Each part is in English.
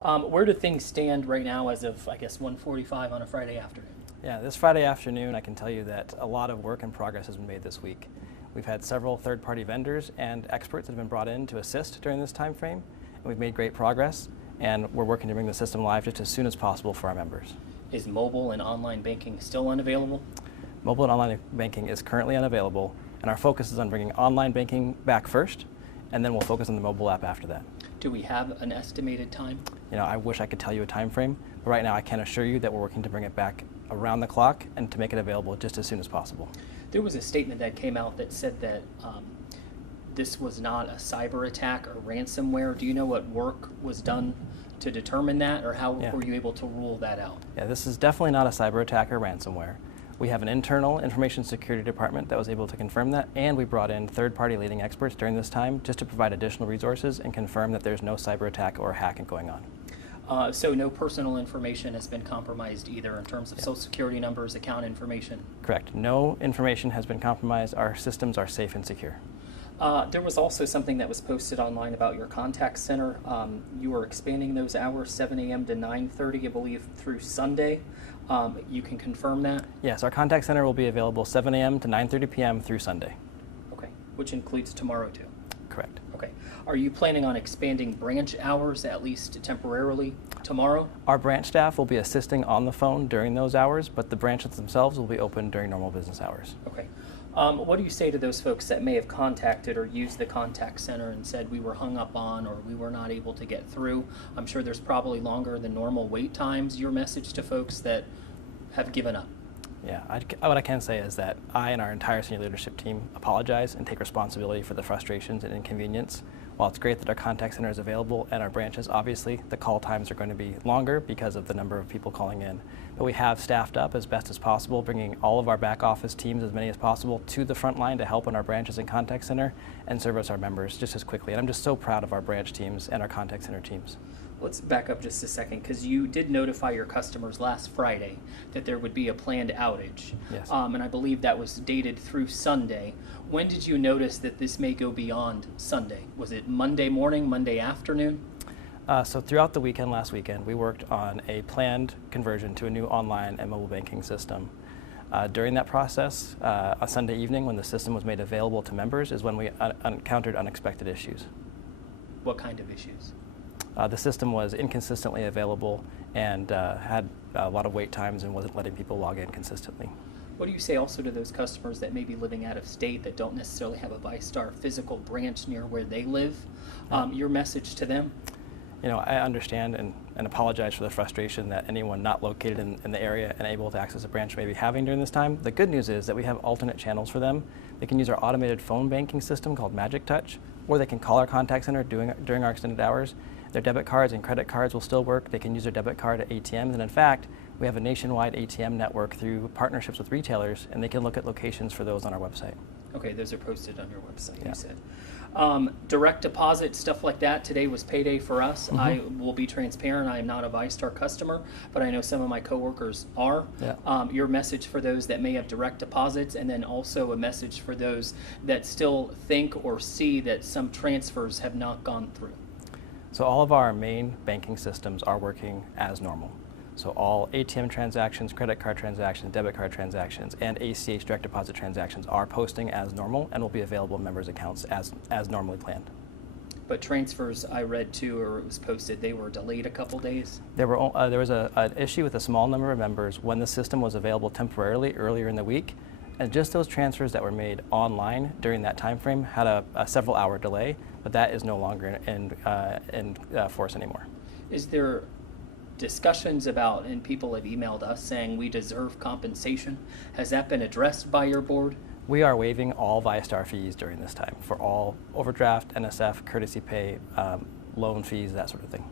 Where do things stand right now as of, I guess, 1:45 on a Friday afternoon? Yeah, this Friday afternoon, I can tell you that a lot of work and progress has been made this week. We've had several third-party vendors and experts that have been brought in to assist during this time frame, and we've made great progress, and we're working to bring the system live just as soon as possible for our members. Is mobile and online banking still unavailable? Mobile and online banking is currently unavailable, and our focus is on bringing online banking back first, and then we'll focus on the mobile app after that. Do we have an estimated time? I wish I could tell you a time frame, but right now I can assure you that we're working to bring it back around the clock and to make it available just as soon as possible. There was a statement that came out that said that this was not a cyber attack or ransomware. Do you know what work was done to determine that, or how were you able to rule that out? Yeah, this is definitely not a cyber attack or ransomware. We have an internal information security department that was able to confirm that, and we brought in third-party leading experts during this time just to provide additional resources and confirm that there's no cyber attack or hacking going on. So no personal information has been compromised either in terms of social security numbers, account information? Correct. No information has been compromised. Our systems are safe and secure. There was also something that was posted online about your contact center. You were expanding those hours, 7 a.m. to 9:30, I believe, through Sunday. You can confirm that? Yes, our contact center will be available 7 a.m. to 9:30 p.m. through Sunday. Okay, which includes tomorrow too? Correct. Okay. Are you planning on expanding branch hours, at least temporarily, tomorrow? Our branch staff will be assisting on the phone during those hours, but the branches themselves will be open during normal business hours. Okay. What do you say to those folks that may have contacted or used the contact center and said we were hung up on or we were not able to get through? I'm sure there's probably longer than normal wait times. Your message to folks that have given up? Yeah, what I can say is that I and our entire senior leadership team apologize and take responsibility for the frustrations and inconvenience. While it's great that our contact center is available and our branches, obviously the call times are going to be longer because of the number of people calling in. But we have staffed up as best as possible, bringing all of our back office teams, as many as possible, to the front line to help in our branches and contact center and service our members just as quickly. And I'm just so proud of our branch teams and our contact center teams. Let's back up just a second, because you did notify your customers last Friday that there would be a planned outage. Yes. And I believe that was dated through Sunday. When did you notice that this may go beyond Sunday? Was it Monday morning, Monday afternoon? So throughout the weekend, last weekend, we worked on a planned conversion to a new online and mobile banking system. During that process, on Sunday evening, when the system was made available to members, is when we encountered unexpected issues. What kind of issues? The system was inconsistently available and had a lot of wait times and wasn't letting people log in consistently. What do you say also to those customers that may be living out of state that don't necessarily have a VyStar physical branch near where they live? Your message to them? I understand and apologize for the frustration that anyone not located in the area and able to access a branch may be having during this time. The good news is that we have alternate channels for them. They can use our automated phone banking system called Magic Touch, or they can call our contact center during our extended hours. Their debit cards and credit cards will still work. They can use their debit card at ATMs, and in fact, we have a nationwide ATM network through partnerships with retailers, and they can look at locations for those on our website. Okay, those are posted on your website, Yeah. you said. Direct deposit, stuff like that. Today was payday for us. Mm-hmm. I will be transparent. I am not a VyStar customer, but I know some of my coworkers are. Yeah. Your message for those that may have direct deposits, and then also a message for those that still think or see that some transfers have not gone through. So all of our main banking systems are working as normal. So all ATM transactions, credit card transactions, debit card transactions, and ACH direct deposit transactions are posting as normal and will be available in members' accounts as normally planned. But transfers, I read too, or it was posted, they were delayed a couple days. There was an issue with a small number of members when the system was available temporarily earlier in the week, and just those transfers that were made online during that time frame had a several-hour delay, but that is no longer in force anymore. Is there discussions about, and people have emailed us saying we deserve compensation? Has that been addressed by your board? We are waiving all VyStar fees during this time for all overdraft, NSF, courtesy pay, loan fees, that sort of thing.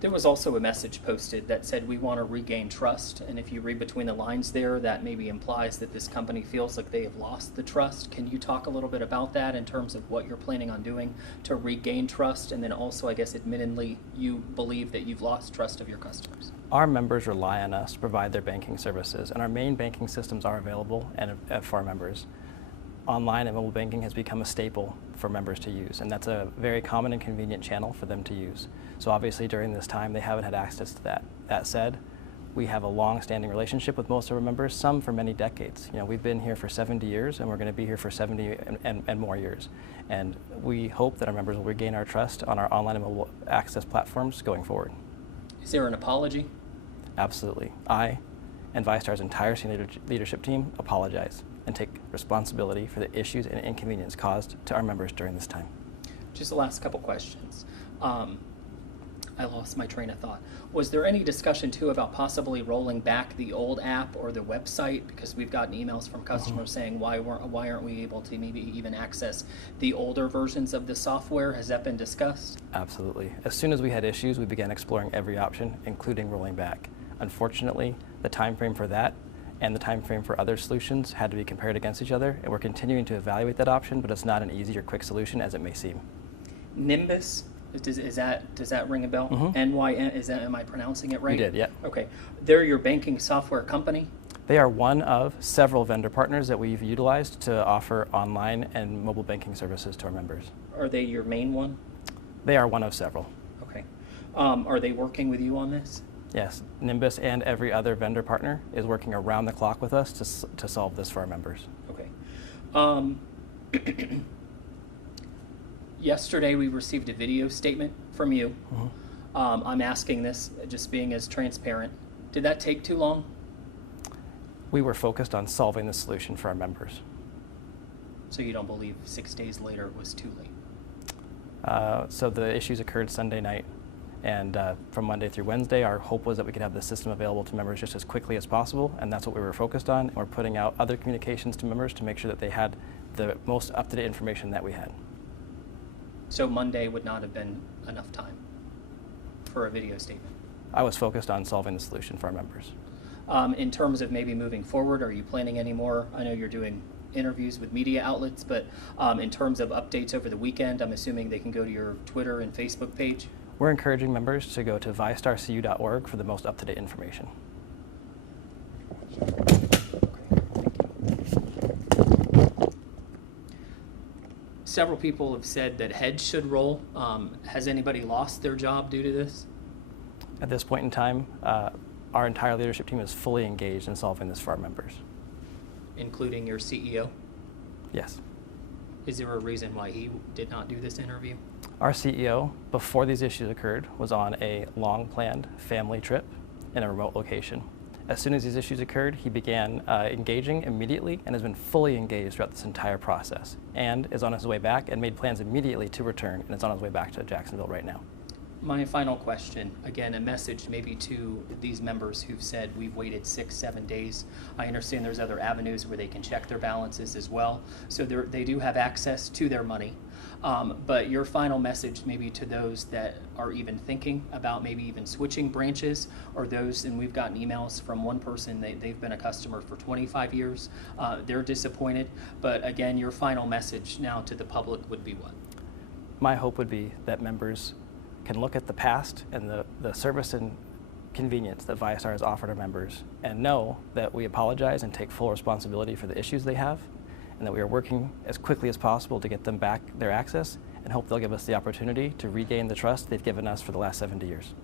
There was also a message posted that said we want to regain trust, and if you read between the lines there, that maybe implies that this company feels like they have lost the trust. Can you talk a little bit about that in terms of what you're planning on doing to regain trust, and then also, I guess, admittedly, you believe that you've lost trust of your customers? Our members rely on us to provide their banking services, and our main banking systems are available and for our members. online and mobile banking has become a staple for members to use, and that's a very common and convenient channel for them to use. So obviously during this time they haven't had access to that. That said, we have a long-standing relationship with most of our members, some for many decades. You know, we've been here for 70 years and we're going to be here for 70 and more years. And we hope that our members will regain our trust on our online and mobile access platforms going forward. Is there an apology? Absolutely. I and VyStar's entire senior leadership team apologize and take responsibility for the issues and inconvenience caused to our members during this time. Just the last couple questions. I lost my train of thought. Was there any discussion too about possibly rolling back the old app or the website? Because we've gotten emails from customers saying why aren't we able to maybe even access the older versions of the software? Has that been discussed? Absolutely. As soon as we had issues, we began exploring every option, including rolling back. Unfortunately, the time frame for that and the time frame for other solutions had to be compared against each other, and we're continuing to evaluate that option, but it's not an easy or quick solution as it may seem. Nimbus? Does that ring a bell? Mm-hmm. Am I pronouncing it right? You did, yeah. Okay. They're your banking software company? They are one of several vendor partners that we've utilized to offer online and mobile banking services to our members. Are they your main one? They are one of several. Okay. Are they working with you on this? Yes, Nimbus and every other vendor partner is working around the clock with us to solve this for our members. Okay. Yesterday we received a video statement from you. Mm-hmm. I'm asking this, just being as transparent. Did that take too long? We were focused on solving the solution for our members. So you don't believe 6 days later it was too late? So the issues occurred Sunday night, and from Monday through Wednesday, our hope was that we could have the system available to members just as quickly as possible, and that's what we were focused on. And we're putting out other communications to members to make sure that they had the most up-to-date information that we had. So Monday would not have been enough time for a video statement? I was focused on solving the solution for our members. In terms of maybe moving forward, are you planning any more? I know you're doing interviews with media outlets, but in terms of updates over the weekend, I'm assuming they can go to your Twitter and Facebook page? We're encouraging members to go to vystarcu.org for the most up-to-date information. Several people have said that heads should roll. Has anybody lost their job due to this? At this point in time, our entire leadership team is fully engaged in solving this for our members. Including your CEO? Yes. Is there a reason why he did not do this interview? Our CEO, before these issues occurred, was on a long-planned family trip in a remote location. As soon as these issues occurred, he began engaging immediately and has been fully engaged throughout this entire process, and is on his way back and made plans immediately to return, and is on his way back to Jacksonville right now. My final question, again, a message maybe to these members who've said we've waited 6-7 days. I understand there's other avenues where they can check their balances as well, so they do have access to their money. But your final message maybe to those that are even thinking about maybe even switching branches, or those, and we've gotten emails from one person, they've been a customer for 25 years, they're disappointed, but again, your final message now to the public would be what? My hope would be that members can look at the past and the service and convenience that VyStar has offered our members, and know that we apologize and take full responsibility for the issues they have, and that we are working as quickly as possible to get them back their access, and hope they'll give us the opportunity to regain the trust they've given us for the last 70 years.